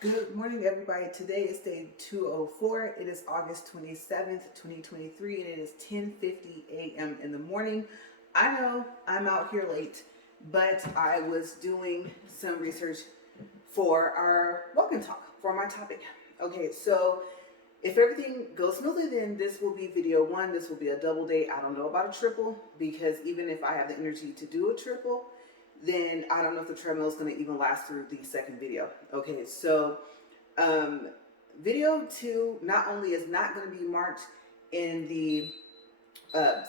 Good morning, everybody. Today is day 204. It is August 27th, 2023, and it is 10:50 a.m. in the morning. I know I'm out here late, but I was doing some research for our walk and talk for my topic. Okay, so if everything goes smoothly, then this will be video one. This will be a double day. I don't know about a triple because even if I have the energy to do a triple, then I don't know if the treadmill is going to even last through the second video. Okay, so um, video two not only is not going to be marked in the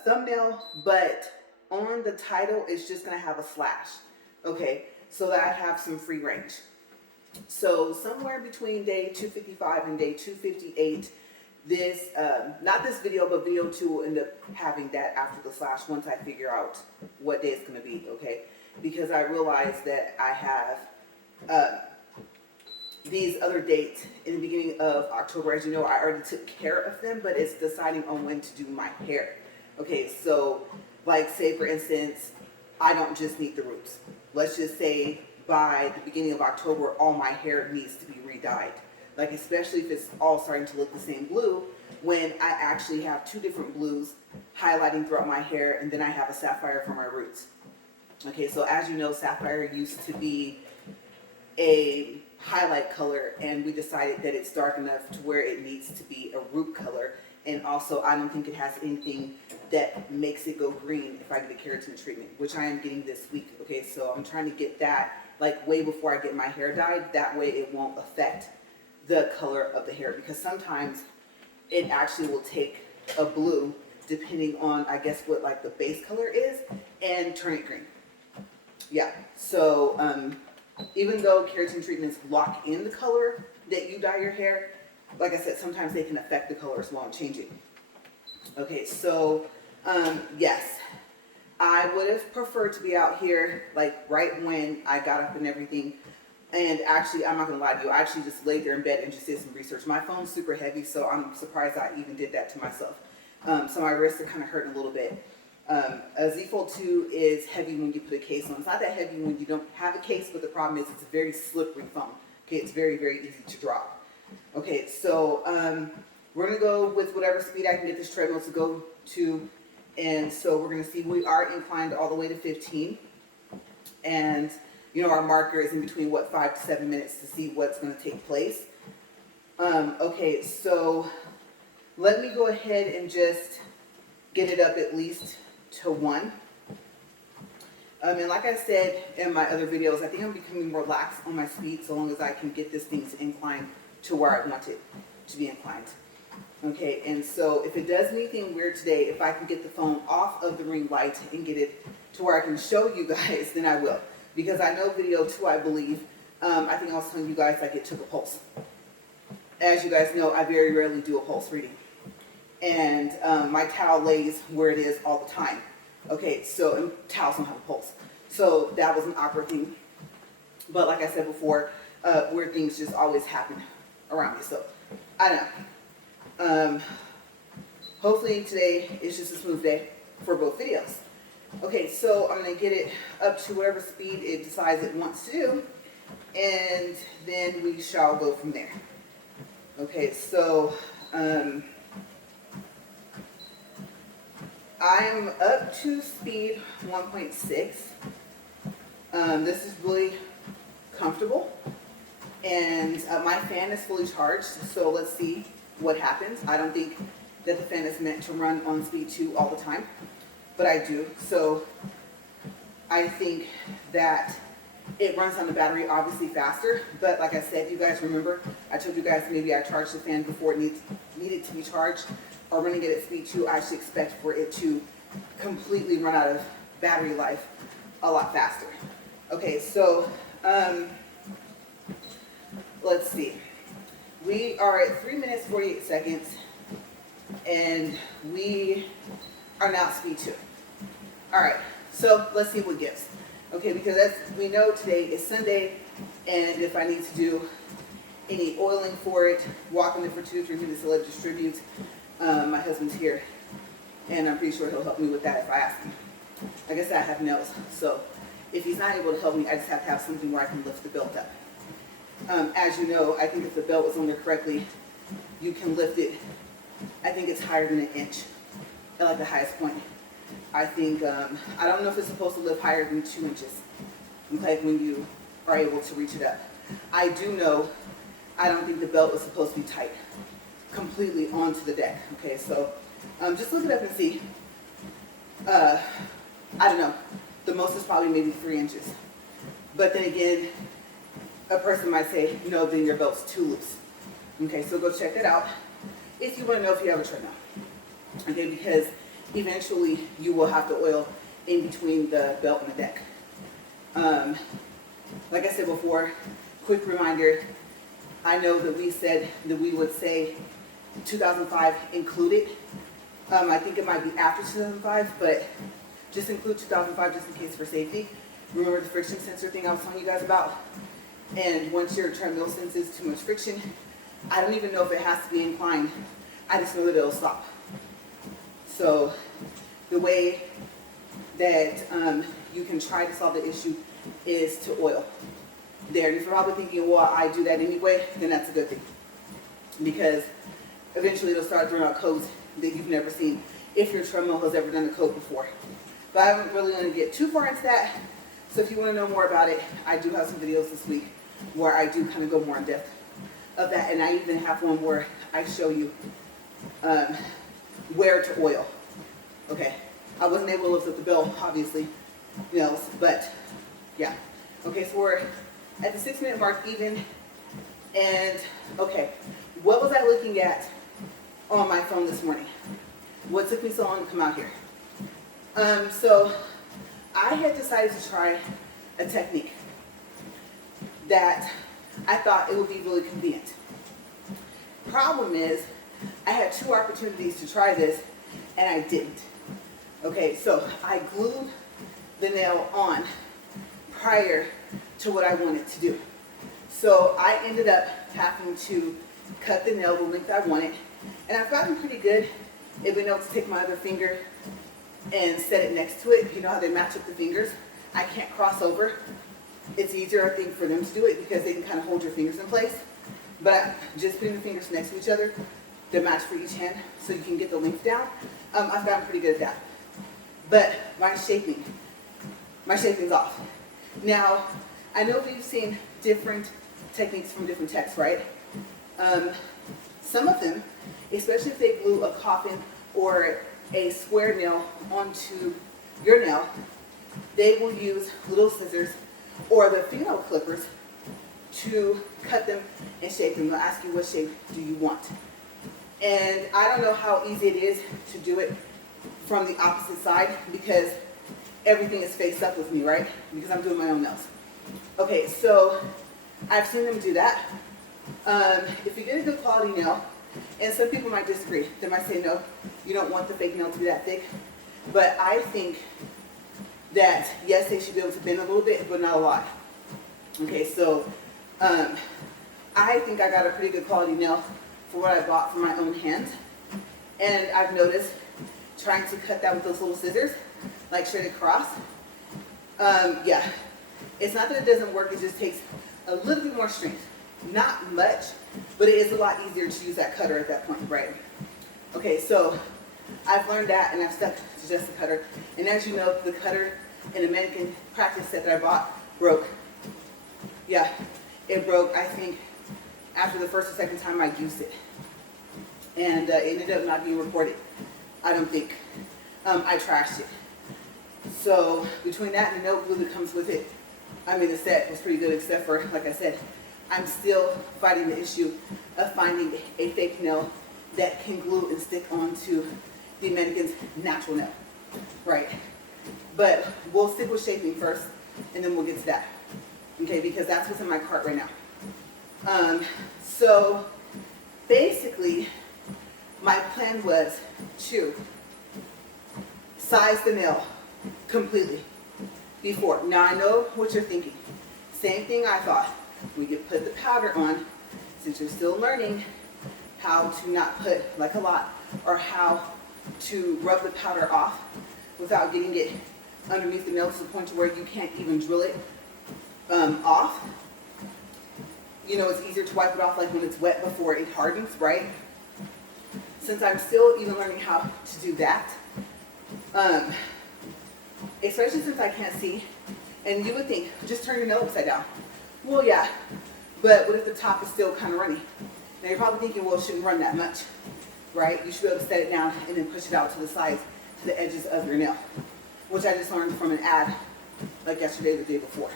thumbnail, but on the title it's just going to have a slash. Okay, so that I have some free range. So somewhere between day 255 and day 258, this not this video, but video two will end up having that after the slash once I figure out what day it's going to be. Okay, because I realized that I have these other dates in the beginning of October. As you know, I already took care of them, but it's deciding on when to do my hair. Okay, so like say for instance, I don't just need the roots. Let's just say by the beginning of October, all my hair needs to be re-dyed. Like especially if it's all starting to look the same blue, when I actually have two different blues highlighting throughout my hair, and then I have a sapphire for my roots. Okay, so as you know, sapphire used to be a highlight color, and we decided that it's dark enough to where it needs to be a root color. And also, I don't think it has anything that makes it go green if I get a keratin treatment, which I am getting this week. Okay, so I'm trying to get that like way before I get my hair dyed. That way it won't affect the color of the hair, because sometimes it actually will take a blue, depending on, I guess, what like the base color is, and turn it green. Yeah, so even though keratin treatments lock in the color that you dye your hair, like I said, sometimes they can affect the color as well and change it. Okay, so yes, I would have preferred to be out here like right when I got up and everything. And actually, I'm not gonna lie to you, I actually just laid there in bed and just did some research. My phone's super heavy, so I'm surprised I even did that to myself. So my wrists are kind of hurting a little bit. A Z Fold 2 is heavy when you put a case on. It's not that heavy when you don't have a case, but the problem is it's a very slippery phone. Okay, it's very, very easy to drop. Okay, so we're gonna go with whatever speed I can get this treadmill to go to. And so we're gonna see, we are inclined all the way to 15. And you know, our marker is in between 5 to 7 minutes to see what's gonna take place. Okay, so let me go ahead and just get it up at least to 1. And like I said in my other videos, I think I'm becoming more lax on my speed so long as I can get this thing to incline to where I want it to be inclined. Okay, and so if it does anything weird today, if I can get the phone off of the ring light and get it to where I can show you guys, then I will. Because I know video 2, I believe, I think I was telling you guys like it took a pulse. As you guys know, I very rarely do a pulse reading. And my towel lays where it is all the time. Okay, so and towels don't have a pulse. So that was an awkward thing. But like I said before, weird things just always happen around me. So I don't know. Hopefully today is just a smooth day for both videos. Okay, so I'm going to get it up to whatever speed it decides it wants to do. And then we shall go from there. Okay, so I am up to speed 1.6. This is really comfortable, and my fan is fully charged, so let's see what happens. I don't think that the fan is meant to run on speed 2 all the time, but I do, so I think that it runs on the battery obviously faster, but like I said, you guys remember, I told you guys maybe I charged the fan before it needed to be charged, or running it at speed 2, I should expect for it to completely run out of battery life a lot faster. Okay, so let's see. We are at 3 minutes 48 seconds, and we are now at speed 2. All right, so let's see what gives. Okay, because as we know, today is Sunday, and if I need to do any oiling for it, walk on it for 2 to 3 minutes to let it distribute. My husband's here, and I'm pretty sure he'll help me with that if I ask him. Like I said, I have nails, so if he's not able to help me, I just have to have something where I can lift the belt up. As you know, I think if the belt was on there correctly, you can lift it. I think it's higher than an inch at like the highest point. I think, I don't know if it's supposed to lift higher than 2 inches, okay, when you are able to reach it up. I do know, I don't think the belt is supposed to be tight completely onto the deck, okay, so just look it up and see. I don't know, the most is probably maybe 3 inches. But then again, a person might say, no, then your belt's too loose. Okay, so go check that out if you want to know if you have a treadmill. Okay, because eventually you will have to oil in between the belt and the deck. Like I said before, quick reminder, I know that we said that we would say 2005 included. I think it might be after 2005, but just include 2005 just in case for safety. Remember the friction sensor thing I was telling you guys about? And once your treadmill senses too much friction, I don't even know if it has to be inclined. I just know that it'll stop. So the way that you can try to solve the issue is to oil. There, and if you're probably thinking, well, I do that anyway, then that's a good thing. Because eventually it'll start throwing out codes that you've never seen if your treadmill has ever done a code before. But I haven't really going to get too far into that. So if you want to know more about it, I do have some videos this week where I do kind of go more in depth of that. And I even have one where I show you where to oil. Okay. I wasn't able to lift up the belt, obviously, but yeah. Okay, so we're at the 6 minute mark even. And okay, what was I looking at on my phone this morning? What took me so long to come out here? So I had decided to try a technique that I thought it would be really convenient. Problem is, I had 2 opportunities to try this and I didn't. Okay, so I glued the nail on prior to what I wanted to do. So I ended up having to cut the nail the length I wanted, and I've gotten pretty good at being able to take my other finger and set it next to it. You know how they match up the fingers? I can't cross over. It's easier, I think, for them to do it because they can kind of hold your fingers in place. But just putting the fingers next to each other, they match for each hand so you can get the length down. I've gotten pretty good at that. But my shaping's off. Now, I know we've seen different techniques from different techs, right? Some of them, especially if they glue a coffin or a square nail onto your nail, they will use little scissors or the fingernail clippers to cut them and shape them. They'll ask you, what shape do you want? And I don't know how easy it is to do it from the opposite side because everything is faced up with me, right? Because I'm doing my own nails. Okay, so I've seen them do that. If you get a good quality nail, and some people might disagree. They might say, no, you don't want the fake nail to be that thick. But I think that, yes, they should be able to bend a little bit, but not a lot. Okay, so I think I got a pretty good quality nail for what I bought for my own hands. And I've noticed trying to cut that with those little scissors, like straight across, yeah, it's not that it doesn't work, it just takes a little bit more strength. Not much, but it is a lot easier to use that cutter at that point, right? Okay, so I've learned that and I've stuck to just the cutter. And as you know, the cutter in the mannequin practice set that I bought broke. Yeah, it broke, I think, after the first or second time I used it. And it ended up not being recorded, I don't think. I trashed it. So between that and the nail glue that comes with it, I mean, the set was pretty good, except for, like I said, I'm still fighting the issue of finding a fake nail that can glue and stick onto the mannequin's natural nail, right? But we'll stick with shaping first, and then we'll get to that, okay? Because that's what's in my cart right now. So basically, my plan was to size the nail completely before. Now I know what you're thinking. Same thing I thought. We could put the powder on, since you're still learning how to not put like a lot, or how to rub the powder off without getting it underneath the nail to the point to where you can't even drill it off. you know, it's easier to wipe it off like when it's wet before it hardens, right? Since I'm still even learning how to do that, especially since I can't see, and you would think, just turn your nail upside down. Well, yeah, but what if the top is still kind of runny? Now you're probably thinking, well, it shouldn't run that much, right? You should be able to set it down and then push it out to the sides, to the edges of your nail, which I just learned from an ad like yesterday or the day before.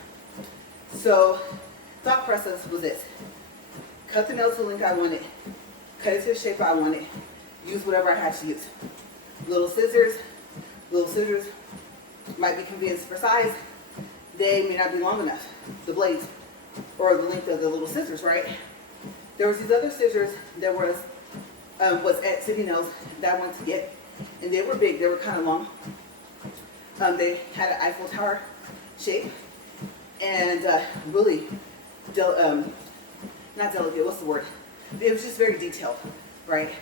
So thought process was this: cut the nail to the length I wanted, cut it to the shape I wanted, use whatever I had to use. Little scissors might be convenient for size. They may not be long enough, the blades, or the length of the little scissors, right? There was these other scissors that was at City Nails that I wanted to get, and they were big, they were kind of long. They had an Eiffel Tower shape, and really, not delicate, what's the word? It was just very detailed, right?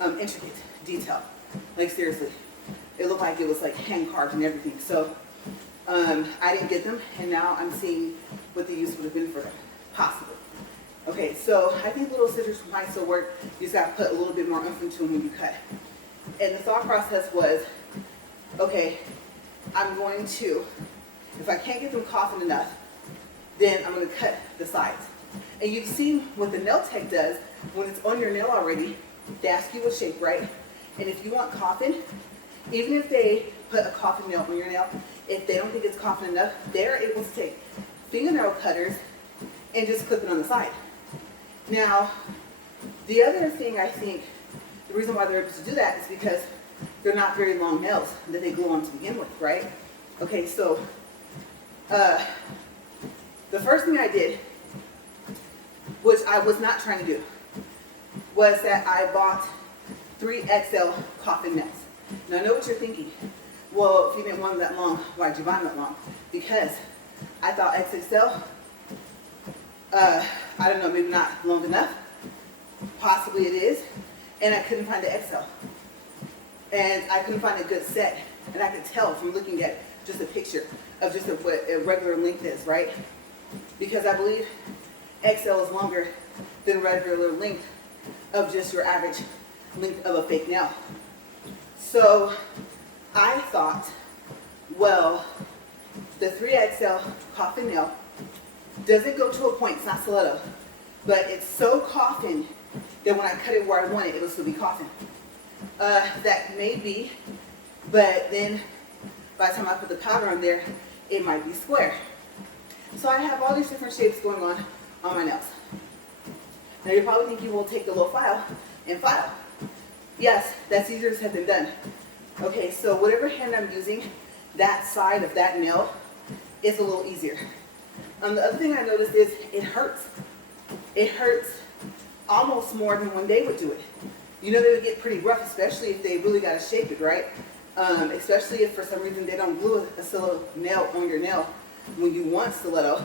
Intricate detail, like seriously. It looked like it was like hand carved and everything. So I didn't get them, and now I'm seeing what the use would have been for them, possibly. Okay, so I think little scissors might still work. You just got to put a little bit more oomph into them when you cut. And the thought process was, okay, I'm going to, if I can't get them coffin enough, then I'm going to cut the sides. And you've seen what the nail tech does when it's on your nail already. They ask you what shape, right? And if you want coffin, even if they put a coffin nail on your nail, if they don't think it's coffin enough, they're able to take fingernail cutters and just clip it on the side. Now, the other thing I think, the reason why they're able to do that is because they're not very long nails that they glue on to begin with, right? Okay, so the first thing I did, which I was not trying to do, was that I bought 3XL coffin nails. Now I know what you're thinking. Well, if you didn't want them that long, why'd you buy them that long? Because I thought XXL, I don't know, maybe not long enough. Possibly it is. And I couldn't find the XL. And I couldn't find a good set. And I could tell from looking at just a picture of just what a regular length is, right? Because I believe XL is longer than regular length of just your average length of a fake nail. So I thought, well, the 3XL coffin nail doesn't go to a point, it's not stiletto, but it's so coffin that when I cut it where I want it, it'll still be coffin. That may be, but then by the time I put the powder on there, it might be square. So I have all these different shapes going on my nails. Now you're probably thinking, we'll take the little file and file. Yes, that's easier said than done. Okay, so whatever hand I'm using, that side of that nail is a little easier. The other thing I noticed is it hurts. It hurts almost more than when they would do it. You know, they would get pretty rough, especially if they really got to shape it, right? Especially if for some reason they don't glue a stiletto nail on your nail when you want stiletto.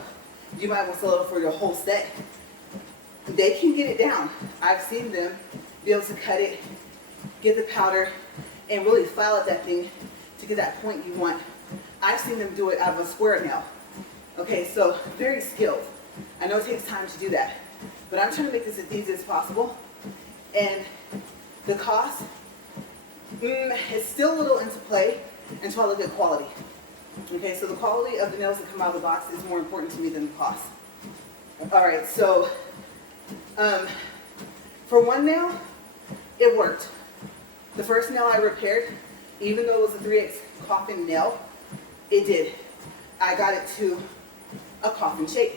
You might want stiletto for your whole set. They can get it down. I've seen them be able to cut it, get the powder, and really file at that thing to get that point you want. I've seen them do it out of a square nail. Okay, so very skilled. I know it takes time to do that, but I'm trying to make this as easy as possible. And the cost, it's still a little into play until I look at quality. Okay, so the quality of the nails that come out of the box is more important to me than the cost. All right, so for one nail, it worked. The first nail I repaired, even though it was a 3X coffin nail, it did. I got it to a coffin shape.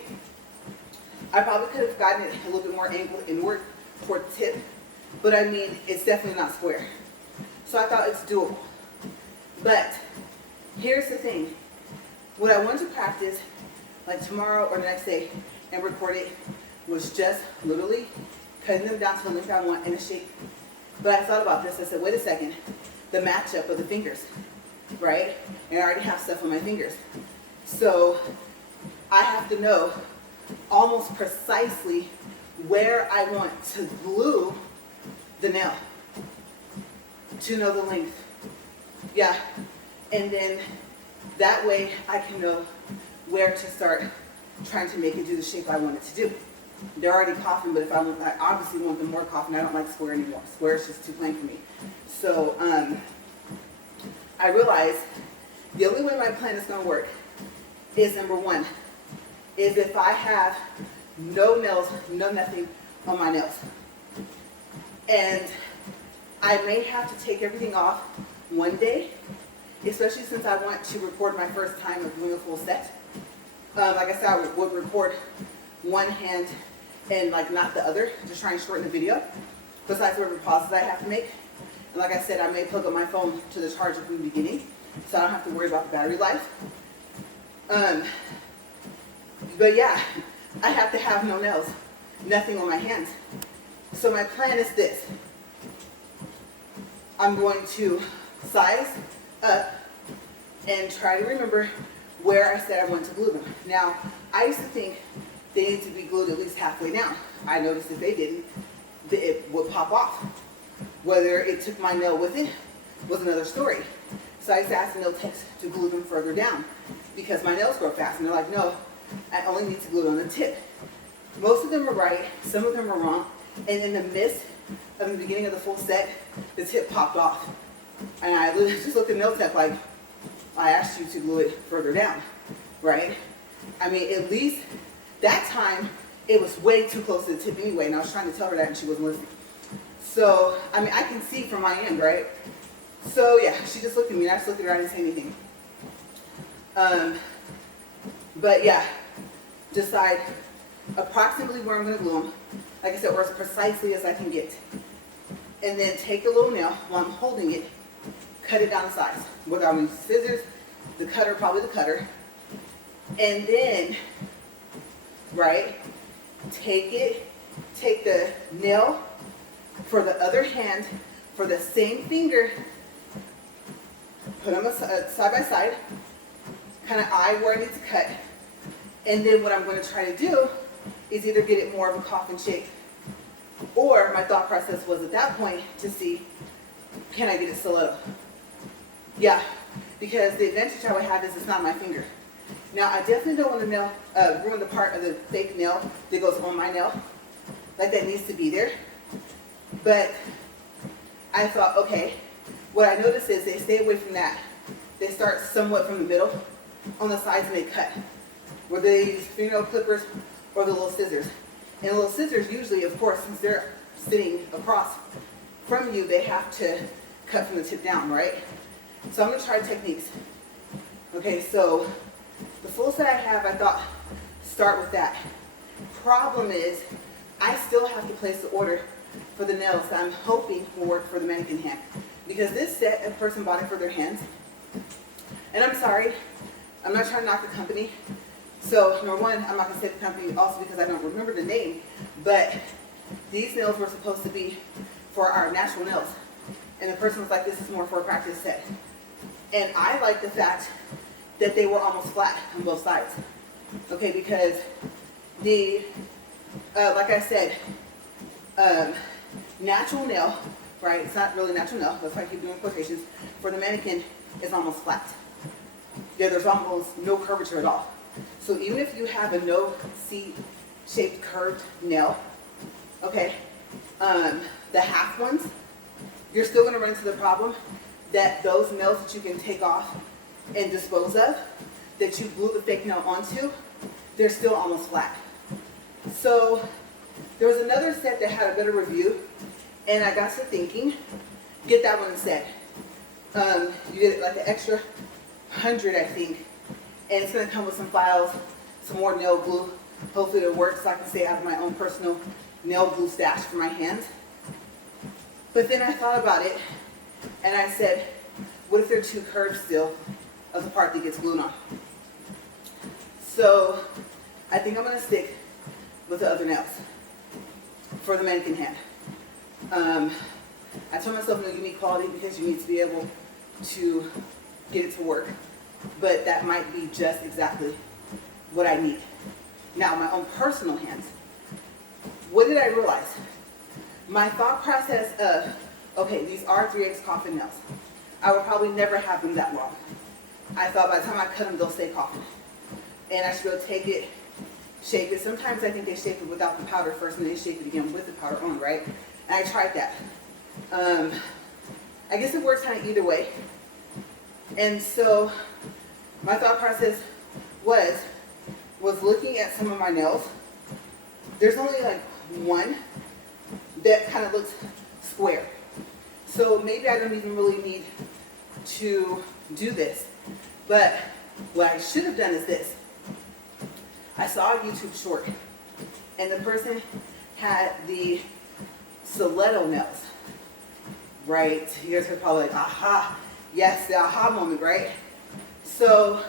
I probably could have gotten it a little bit more angled inward toward the tip, but I mean, it's definitely not square. So I thought it's doable. But here's the thing. What I wanted to practice, like tomorrow or the next day, and record it, was just literally cutting them down to the length I want in a shape. But I thought about this. I said, wait a second. The matchup of the fingers, right? And I already have stuff on my fingers. So I have to know almost precisely where I want to glue the nail to know the length. Yeah. And then that way I can know where to start trying to make it do the shape I want it to do. they're already coffin, but if I obviously want them more coffin, I don't like square anymore. Square is just too plain for me. So I realized the only way my plan is going to work is, number one, is if I have no nails, no nothing on my nails. And I may have to take everything off one day, especially since I want to record my first time of doing a full set. Like I said, I would record one hand and like not the other, just try and shorten the video, besides whatever pauses I have to make. And like I said, I may plug up my phone to the charger from the beginning, so I don't have to worry about the battery life. But yeah, I have to have no nails, nothing on my hands. So my plan is this. I'm going to size up and try to remember where I said I wanted to glue them. Now, I used to think they need to be glued at least halfway down. I noticed if they didn't, it would pop off. Whether it took my nail with it was another story. So I used to ask the nail techs to glue them further down because my nails grow fast. And they're like, no, I only need to glue it on the tip. Most of them are right, some of them are wrong. And in the midst of the beginning of the full set, the tip popped off. And I just looked at the nail tech like, I asked you to glue it further down, right? I mean, at least that time, it was way too close to the tip anyway, and I was trying to tell her that, and she wasn't listening. So, I mean, I can see from my end, right? So, yeah, she just looked at me, and I just looked at her, I didn't say anything. But, yeah, decide approximately where I'm going to glue them, like I said, or as precisely as I can get. And then take a little nail while I'm holding it, cut it down the size. Whether I'm using scissors, the cutter, probably the cutter. And then, right, take the nail for the other hand, for the same finger, put them side by side, kind of eye where I need to cut. And then what I'm going to try to do is either get it more of a coffin shape, or my thought process was at that point to see, can I get it stiletto? Yeah, because the advantage I would have is it's not my finger. Now, I definitely don't want to ruin the part of the fake nail that goes on my nail. Like, that needs to be there. But I thought, okay, what I noticed is they stay away from that. They start somewhat from the middle on the sides and they cut. Whether they use fingernail clippers or the little scissors. And the little scissors usually, of course, since they're sitting across from you, they have to cut from the tip down, right? So I'm going to try techniques. Okay, so the full set I have, I thought, start with that. Problem is, I still have to place the order for the nails that I'm hoping will work for the mannequin hand. Because this set, a person bought it for their hands. And I'm sorry, I'm not trying to knock the company. So, number one, I'm not going to say the company also because I don't remember the name. But these nails were supposed to be for our natural nails. And the person was like, this is more for a practice set. And I like the fact that they were almost flat on both sides. Okay, because the, like I said, natural nail, right? It's not really natural nail. That's why I keep doing quotations. For the mannequin, is almost flat. Yeah, there's almost no curvature at all. So even if you have a no C-shaped curved nail, okay, the half ones, you're still going to run into the problem that those nails that you can take off and dispose of, that you glue the fake nail onto, they're still almost flat. So there was another set that had a better review, and I got to thinking, get that one instead. You get like an extra 100, I think, and it's going to come with some files, some more nail glue. Hopefully it'll work so I can stay out of my own personal nail glue stash for my hands. But then I thought about it, and I said, what if they're too curved still of the part that gets glued on? So I think I'm going to stick with the other nails for the mannequin hand. I told myself no unique quality because you need to be able to get it to work. But that might be just exactly what I need. Now, my own personal hands. What did I realize? My thought process of, okay, these are 3/8 coffin nails. I will probably never have them that long. I thought by the time I cut them, they'll stay coffin. And I should be able to take it shape it. Sometimes I think they shape it without the powder first and then they shape it again with the powder on, right? And I tried that. I guess it works kind of either way. And so my thought process was looking at some of my nails. There's only like one that kind of looks square. So maybe I don't even really need to do this. But what I should have done is this. I saw a YouTube short, and the person had the stiletto nails, right? You guys are probably like, aha, yes, the aha moment, right? So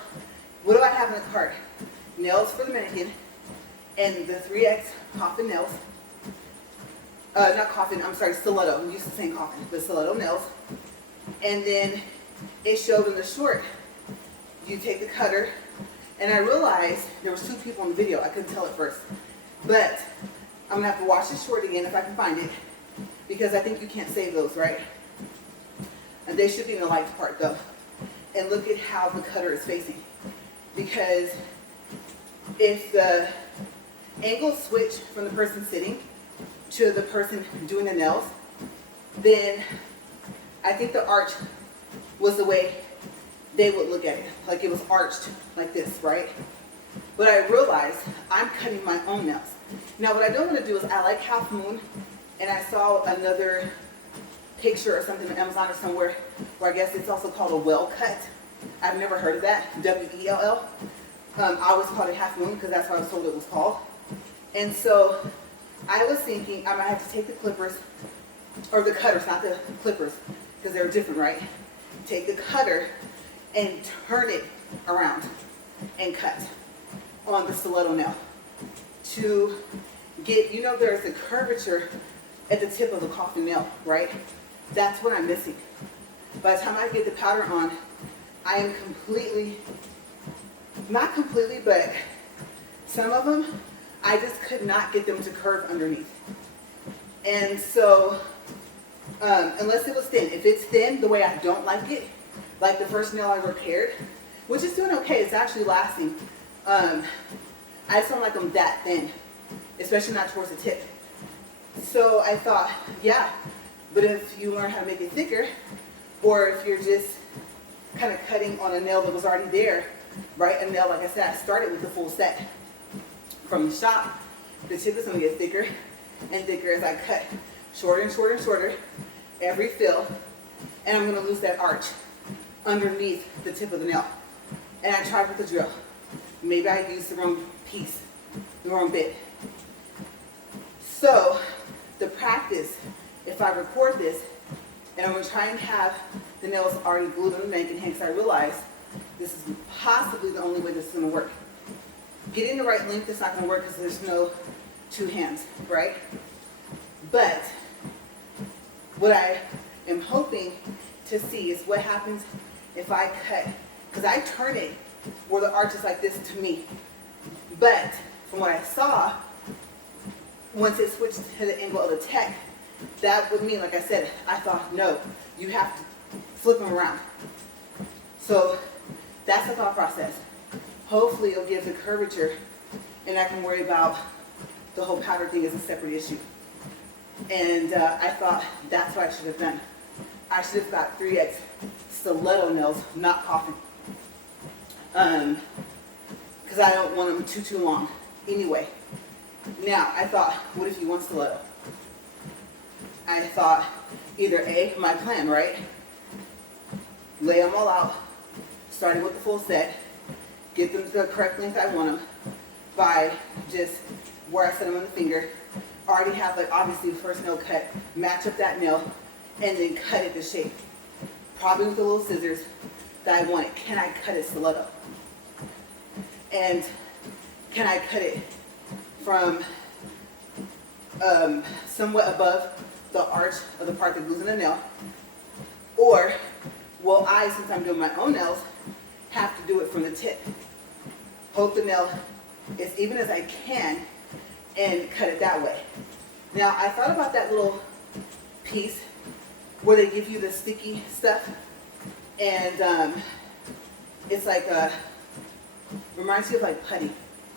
what do I have in the cart? Nails for the mannequin, and the 3X coffin nails. Not coffin, I'm sorry, stiletto. I'm used to saying coffin, the stiletto nails. And then it showed in the short, you take the cutter, and I realized there was two people in the video. I couldn't tell at first. But I'm gonna have to watch this short again if I can find it, because I think you can't save those, right? And they should be in the light part though. And look at how the cutter is facing. Because if the angle switched from the person sitting to the person doing the nails, then I think the arch was the way they would look at it. Like it was arched like this, right? But I realized I'm cutting my own nails. Now what I don't want to do is, I like Half Moon, and I saw another picture or something on Amazon or somewhere where I guess it's also called a well cut. I've never heard of that, W-E-L-L. I always called it Half Moon because that's what I was told it was called. And so I was thinking I might have to take the clippers, or the cutters, not the clippers, because they're different, right? Take the cutter and turn it around and cut on the stiletto nail to get, you know, there's a curvature at the tip of the coffin nail, right? That's what I'm missing. By the time I get the powder on, I am completely, not completely, but some of them, I just could not get them to curve underneath. And so, unless it was thin. If it's thin, the way I don't like it, like the first nail I repaired, which is doing okay, it's actually lasting. I just don't like them that thin, especially not towards the tip. So I thought, yeah, but if you learn how to make it thicker, or if you're just kind of cutting on a nail that was already there, right? A nail, like I said, I started with the full set from the shop. The tip is going to get thicker and thicker as I cut shorter and shorter and shorter every fill, and I'm going to lose that arch underneath the tip of the nail. And I tried with the drill. Maybe I used the wrong piece, the wrong bit. So the practice, if I record this, and I'm going to try and have the nails already glued on the mannequin, hence I realize this is possibly the only way this is going to work. Getting the right length is not going to work because there's no two hands, right? But what I am hoping to see is what happens if I cut, because I turn it where the arch is like this to me. But from what I saw, once it switched to the angle of the tech, that would mean, like I said, I thought, no, you have to flip them around. So that's the thought process. Hopefully it'll give the curvature, and I can worry about the whole powder thing as a separate issue. And I thought that's what I should have done. I should have got 3X stiletto nails, not coffin. Because I don't want them too long anyway. Now, I thought, what if you want stiletto? I thought either A, my plan, right? Lay them all out, starting with the full set, get them to the correct length I want them by just where I set them on the finger. Already have, like, obviously the first nail cut, match up that nail, and then cut it to shape. Probably with the little scissors that I want it. Can I cut it stiletto? And can I cut it from somewhat above the arch of the part that glues in the nail? Or will I, since I'm doing my own nails, have to do it from the tip? Hold the nail as even as I can and cut it that way. Now, I thought about that little piece where they give you the sticky stuff, and it's like reminds you of like putty.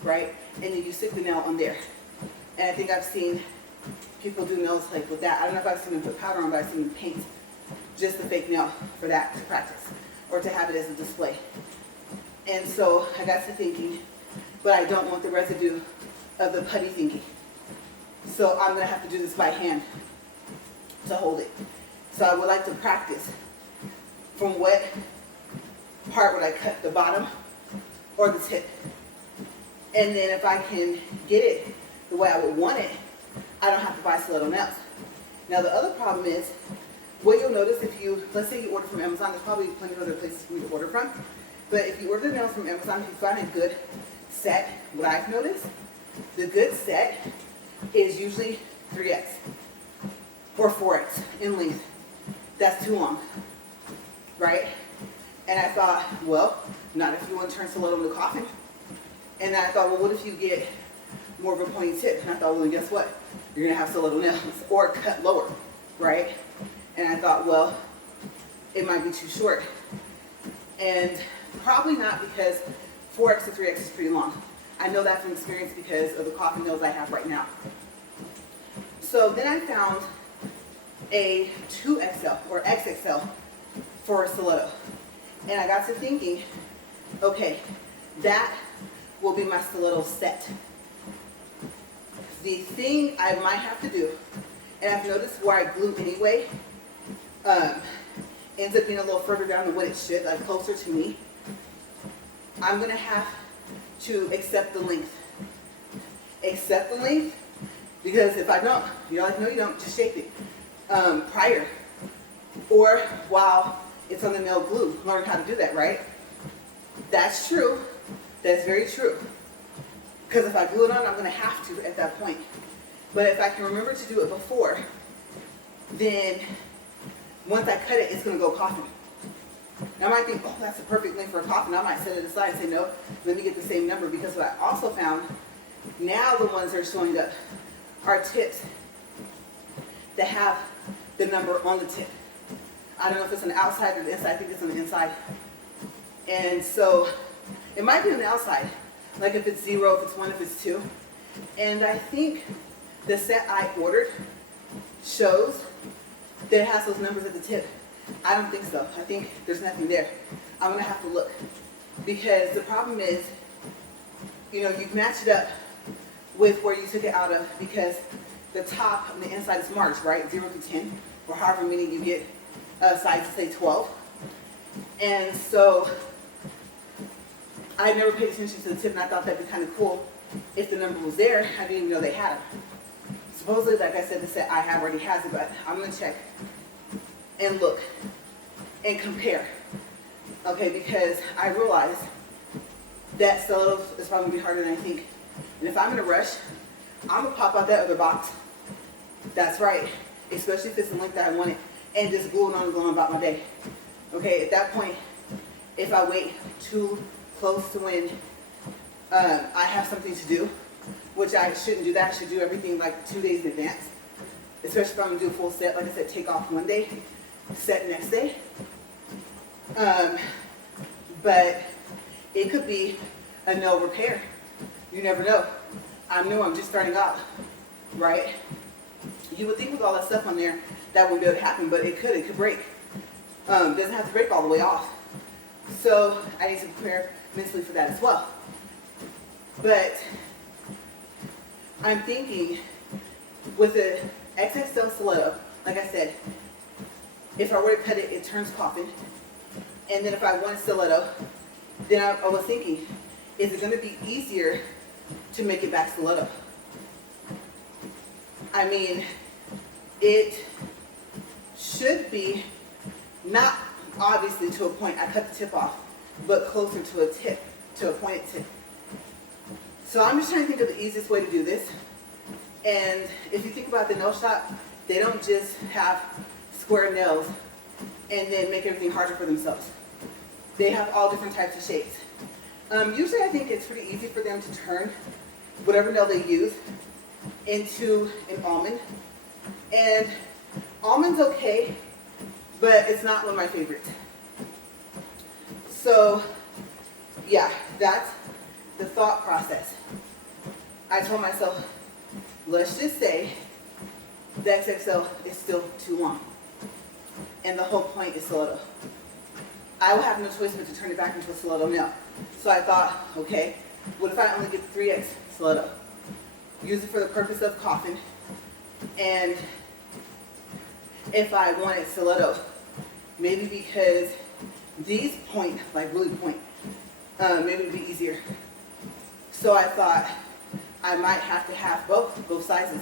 right? And then you stick the nail on there. And I think I've seen people do nails like with that. I don't know if I've seen them put powder on, but I've seen them paint just the fake nail for that to practice or to have it as a display. And so I got to thinking, but I don't want the residue of the putty thingy. So I'm gonna have to do this by hand to hold it. So I would like to practice from what part would I cut, the bottom or the tip. And then if I can get it the way I would want it, I don't have to buy stiletto nails. Now the other problem is, what you'll notice if you, let's say you order from Amazon, there's probably plenty of other places for you to order from, but if you order nails from Amazon, if you find a good set, what I've noticed, the good set is usually 3X or 4X in length. That's too long, right? And I thought, well, not if you want to turn stiletto into coffin. And I thought, well, what if you get more of a pointy tip? And I thought, well, then guess what? You're gonna have stiletto nails or cut lower, right? And I thought, well, it might be too short. And probably not, because 4X to 3X is pretty long. I know that from experience because of the coffin nails I have right now. So then I found a 2XL or XXL for a stiletto. And I got to thinking, okay, that will be my stiletto set. The thing I might have to do, and I've noticed where I glue anyway, ends up being a little further down than what it should, like closer to me. I'm gonna have to accept the length. Accept the length, because if I don't, you're like, no you don't, just shape it prior. Or while it's on the nail glue, learn how to do that, right? That's true, that's very true. Because if I glue it on, I'm gonna have to at that point. But if I can remember to do it before, then once I cut it, it's gonna go coffin. Now I might think, oh, that's the perfect length for a coffin. I might set it aside and say, no, let me get the same number, because what I also found, now the ones that are showing up are tips that have the number on the tip. I don't know if it's on the outside or the inside. I think it's on the inside. And so it might be on the outside, like if it's 0, if it's 1, if it's 2. And I think the set I ordered shows that it has those numbers at the tip. I don't think so. I think there's nothing there. I'm gonna have to look, because the problem is, you know, you match it up with where you took it out of, because the top and the inside is marked, right? 0 to 10, or however many you get, size to say 12. And so I never paid attention to the tip, and I thought that'd be kind of cool if the number was there. I didn't even know they had it. Supposedly, like I said, the set I have already has it, but I'm gonna check and look and compare. Okay, because I realize that stiletto is probably gonna be harder than I think. And if I'm in a rush, I'm gonna pop out that other box. That's right, especially if it's the length that I want it, and just glue it on and go on about my day. Okay, at that point, if I wait too close to when I have something to do, which I shouldn't do that, I should do everything like 2 days in advance, especially if I'm gonna do a full set. Like I said, take off one day, set next day. But it could be a no repair. You never know. I'm new, I'm just starting out, right? You would think with all that stuff on there, that wouldn't be able to happen, but it could break. Doesn't have to break all the way off. So I need to prepare mentally for that as well. But I'm thinking with the XXL stiletto, like I said, if I were to cut it, it turns coffin. And then if I want a stiletto, then I was thinking, is it gonna be easier to make it back stiletto? I mean, it should be, not obviously to a point, I cut the tip off, but closer to a tip, to a pointed tip. So I'm just trying to think of the easiest way to do this. And if you think about the nail shop, they don't just have square nails and then make everything harder for themselves. They have all different types of shapes. Usually I think it's pretty easy for them to turn whatever nail they use into an almond. And almond's okay, but it's not one of my favorites. So yeah, that's the thought process. I told myself, let's just say the XXL is still too long. And the whole point is stiletto. I will have no choice but to turn it back into a stiletto nail. So I thought, okay, what if I only get 3X stiletto? Use it for the purpose of coffin. And if I wanted stiletto, maybe because these point, like really point, maybe it would be easier. So I thought I might have to have both sizes.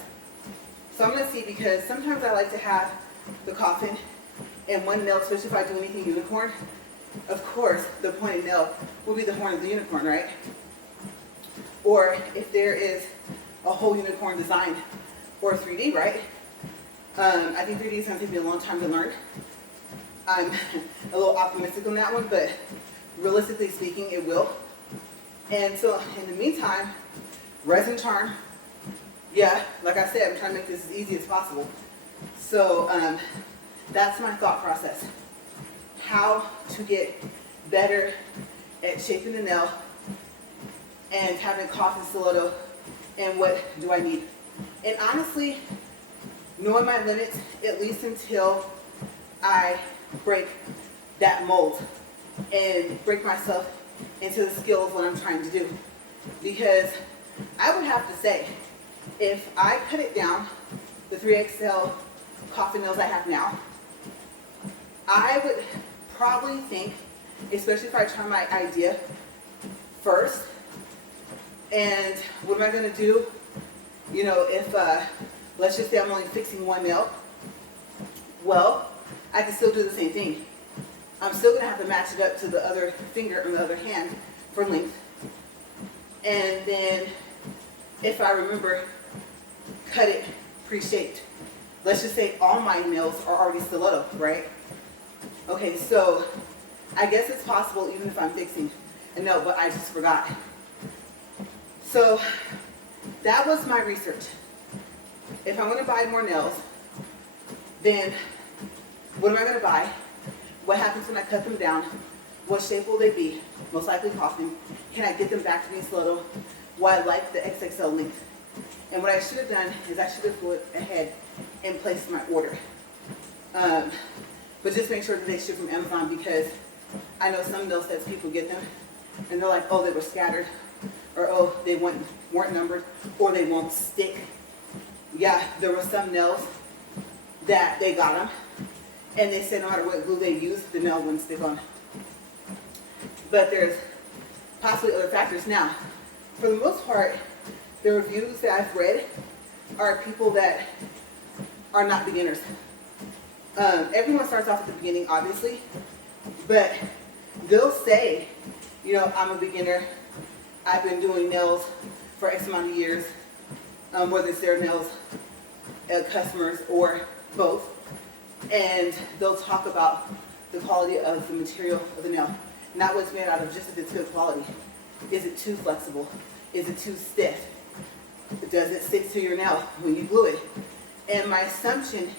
So I'm going to see, because sometimes I like to have the coffin and one nail, especially if I do anything unicorn. Of course, the pointed nail will be the horn of the unicorn, right? Or if there is a whole unicorn design or 3D, right? I think 3D is going to take me a long time to learn. I'm a little optimistic on that one, but realistically speaking, it will. And so in the meantime, resin charm. Yeah, like I said, I'm trying to make this as easy as possible. So that's my thought process. How to get better at shaping the nail and having coffin stiletto, and what do I need? And honestly, knowing my limits, at least until I break that mold and break myself into the skills what I'm trying to do. Because I would have to say, if I cut it down, the 3XL coffin nails I have now, I would probably think, especially if I try my idea first, and what am I going to do? You know, if, let's just say I'm only fixing one nail, well, I can still do the same thing. I'm still going to have to match it up to the other finger on the other hand for length. And then, if I remember, cut it pre-shaped. Let's just say all my nails are already stiletto, right? Okay, so I guess it's possible even if I'm fixing a nail, but I just forgot. So that was my research. If I'm going to buy more nails, then what am I going to buy? What happens when I cut them down? What shape will they be? Most likely coffin. Can I get them back to being stiletto? Well, I like the XXL length. And what I should have done is I should have gone ahead and placed my order. But just make sure that they ship from Amazon, because I know some nail sets people get them and they're like, oh, they were scattered, or oh, they weren't numbered, or they won't stick. Yeah, there were some nails that they got them and they said no matter what glue they used, the nail wouldn't stick on. But there's possibly other factors. Now, for the most part, the reviews that I've read are people that are not beginners. Everyone starts off at the beginning, obviously, but they'll say, you know, I'm a beginner. I've been doing nails for X amount of years, whether it's their nails, customers, or both. And they'll talk about the quality of the material of the nail. Not what's made out of, just if it's good quality. Is it too flexible? Is it too stiff? Does it stick to your nail when you glue it? And my assumption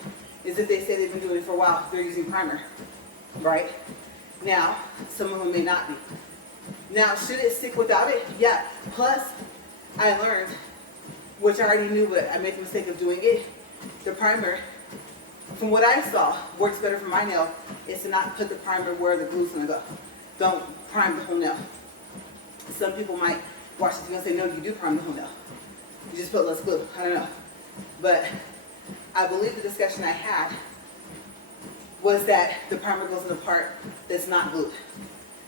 is that they say they've been doing it for a while, they're using primer, right? Now, some of them may not be. Now, should it stick without it? Yeah. Plus, I learned, which I already knew, but I made the mistake of doing it, the primer, from what I saw, works better for my nail, is to not put the primer where the glue's gonna go. Don't prime the whole nail. Some people might watch this video and say, no, you do prime the whole nail. You just put less glue. I don't know. But I believe the discussion I had was that the primer goes in the part that's not glued.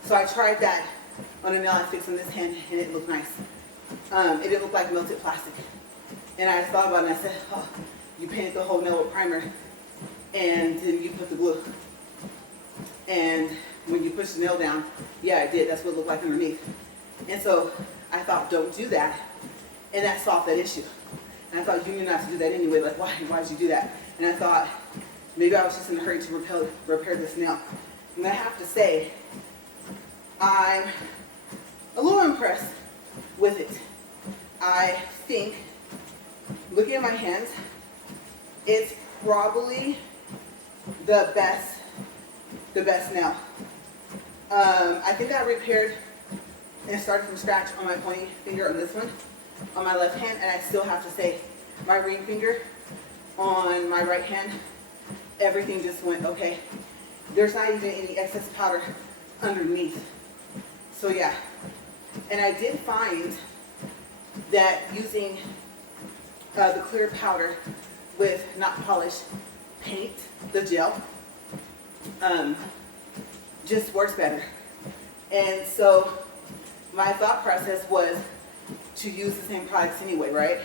So I tried that on a nail I fixed on this hand, and it looked nice. It didn't look like melted plastic. And I thought about it, and I said, oh, you painted the whole nail with primer, and then you put the glue. And when you push the nail down, yeah, it did. That's what it looked like underneath. And so I thought, don't do that. And that solved that issue. And I thought, you knew not to do that anyway. Like, why did you do that? And I thought, maybe I was just in a hurry to repair this nail. And I have to say, I'm a little impressed with it. I think, looking at my hands, it's probably the best nail. I think I repaired and started from scratch on my pointing finger on this one, on my left hand, and I still have to say my ring finger on my right hand, everything just went okay. There's not even any excess powder underneath. So yeah, and I did find that using the clear powder with not polished paint, the gel, just works better. And so my thought process was to use the same products anyway, right?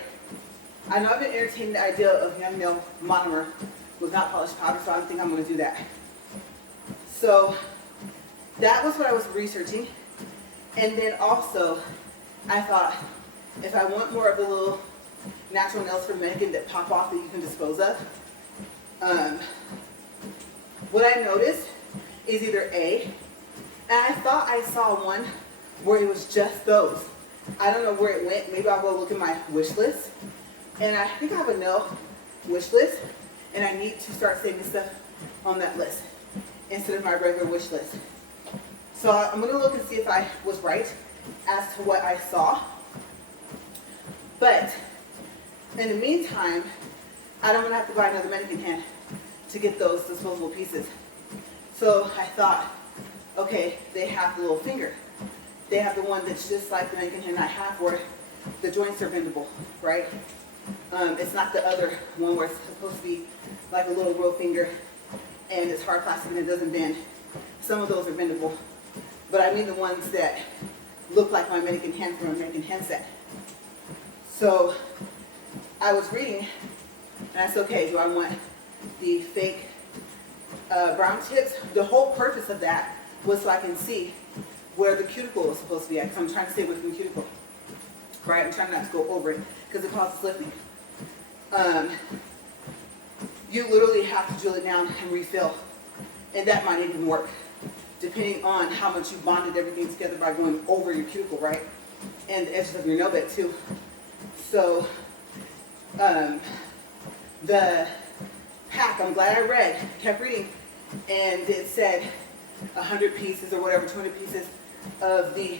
I know I've been entertaining the idea of young nail monomer with not polished powder, so I think I'm going to do that. So that was what I was researching. And then also, I thought, if I want more of the little natural nails for men that pop off that you can dispose of, what I noticed is either A, and I thought I saw one where it was just those. I don't know where it went. Maybe I'll go look at my wish list. And I think I have a nail wish list, and I need to start saving stuff on that list instead of my regular wish list. So I'm going to look and see if I was right as to what I saw. But in the meantime, I don't want to have to buy another mannequin hand to get those disposable pieces. So I thought, okay, they have the little finger. They have the one that's just like the mannequin hand I have where the joints are bendable, right? It's not the other one where it's supposed to be like a little row finger and it's hard plastic and it doesn't bend. Some of those are bendable. But I mean the ones that look like my mannequin hand from a mannequin hand set. So I was reading and I said, okay, do I want the fake brown tips? The whole purpose of that was so I can see where the cuticle is supposed to be at, because I'm trying to stay away from the cuticle, right? I'm trying not to go over it because it causes lifting. You literally have to drill it down and refill, and that might even work, depending on how much you bonded everything together by going over your cuticle, right? And the edges of your nail bed too. So the pack, I'm glad I read, kept reading, and it said 100 pieces or whatever, 20 pieces of the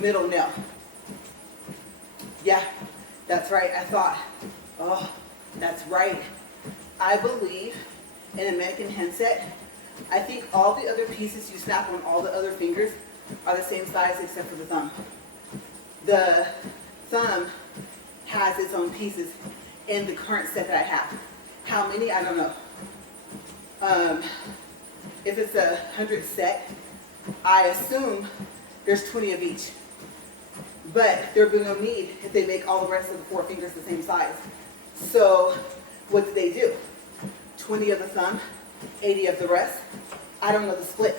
middle nail. Yeah, that's right. I thought, oh, that's right. I believe in a mannequin hand set, I think all the other pieces you snap on all the other fingers are the same size except for the thumb. The thumb has its own pieces in the current set that I have. How many? I don't know. If it's a 100 set, I assume there's 20 of each. But there'll be no need if they make all the rest of the 4 fingers the same size. So what do they do? 20 of the thumb, 80 of the rest. I don't know the split.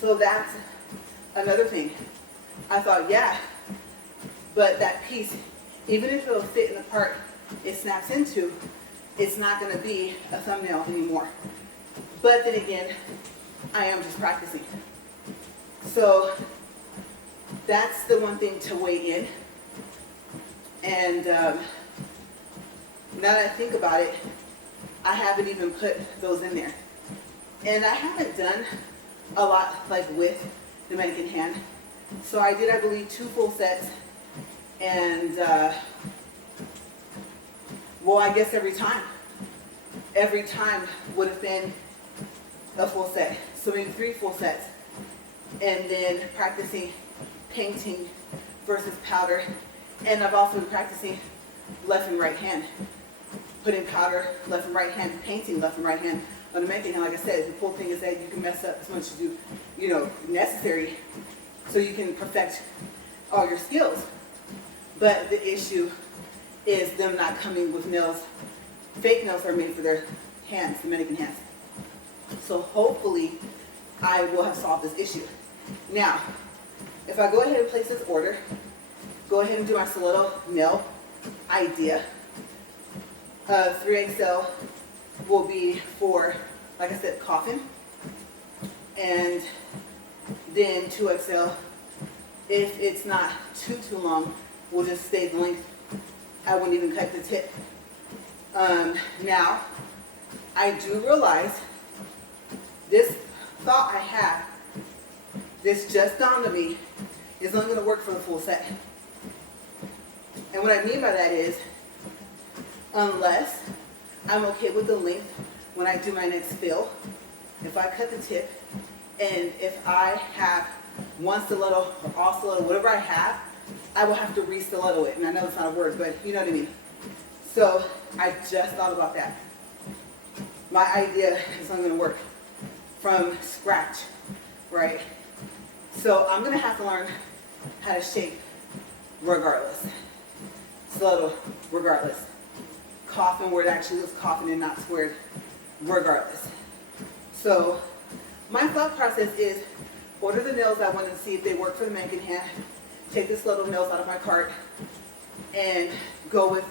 So that's another thing. I thought, yeah, but that piece, even if it'll fit in the part it snaps into, it's not going to be a thumbnail anymore. But then again, I am just practicing. So that's the one thing to weigh in. And now that I think about it, I haven't even put those in there. And I haven't done a lot like with the mannequin hand. So I did, I believe, 2 full sets. And, well, I guess every time would have been a full set. So maybe 3 full sets. And then practicing painting versus powder. And I've also been practicing left and right hand. Putting powder left and right hand, painting left and right hand. On the mannequin hand, like I said, the cool thing is that you can mess up as much as you necessary, so you can perfect all your skills. But the issue is them not coming with nails. Fake nails are made for their hands, the mannequin hands. So hopefully I will have solved this issue. Now, if I go ahead and place this order, go ahead and do my stiletto nail idea. 3XL will be for, like I said, coffin. And then 2XL, if it's not too long, will just stay the length. I wouldn't even cut the tip. Now, I do realize this thought I have this just dawned on me, is only gonna work for the full set. And what I mean by that is, unless I'm okay with the length when I do my next fill, if I cut the tip, and if I have one stiletto or all stiletto, whatever I have, I will have to re-stiletto it. And I know it's not a word, but you know what I mean. So I just thought about that. My idea is only gonna work from scratch, right? So I'm gonna have to learn how to shape regardless. Stiletto regardless. Coffin where it actually looks coffin and not squared regardless. So my thought process is order the nails I want to see if they work for the mannequin hand, take the stiletto nails out of my cart, and go with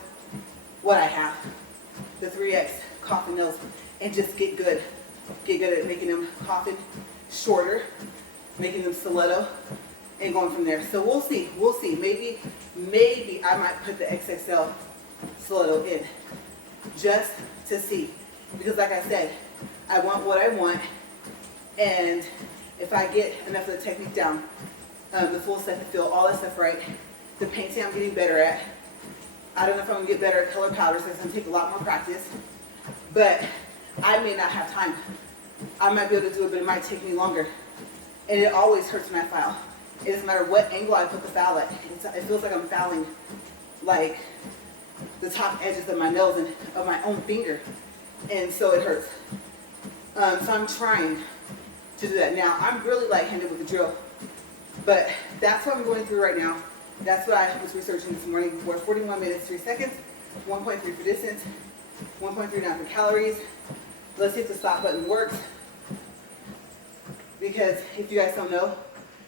what I have, the 3X coffin nails, and just get good. Get good at making them coffin shorter, making them stiletto, and going from there. So we'll see. Maybe I might put the XXL stiletto in just to see. Because like I said, I want what I want, and if I get enough of the technique down, the full second fill, all that stuff right, the painting I'm getting better at. I don't know if I'm gonna get better at color powders, so it's gonna take a lot more practice, but I may not have time. I might be able to do it, but it might take me longer. And it always hurts when I file. It doesn't matter what angle I put the file at. It feels like I'm filing like the top edges of my nails and of my own finger. And so it hurts. So I'm trying to do that. Now, I'm really light-handed with the drill, but that's what I'm going through right now. That's what I was researching this morning. For 41 minutes, 3 seconds, 1.3 for distance, 1.3 down for calories. Let's see if the stop button works. Because if you guys don't know,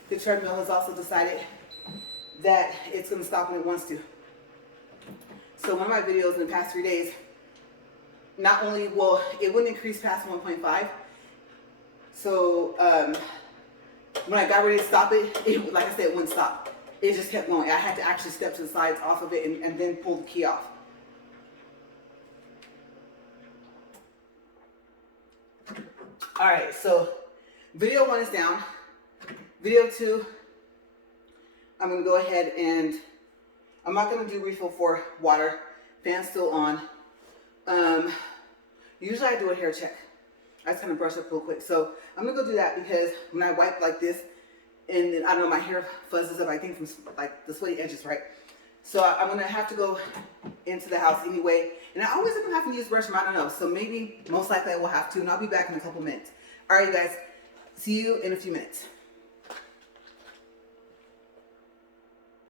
the treadmill has also decided that it's going to stop when it wants to. So one of my videos in the past 3 days, not only will it wouldn't increase past 1.5. So when I got ready to stop it, like I said, it wouldn't stop. It just kept going. I had to actually step to the sides off of it and then pull the key off. All right, so video 1 is down. Video 2, I'm gonna go ahead and I'm not gonna do refill for water. Fan's still on. Usually I do a hair check. I just kind of brush up real quick. So I'm gonna go do that because when I wipe like this, and then, I don't know, my hair fuzzes up, I think, from like the sweaty edges, right? So I'm gonna have to go into the house anyway. And I always end up having to use brush, I don't know. So maybe, most likely I will have to, and I'll be back in a couple minutes. All right, you guys, see you in a few minutes.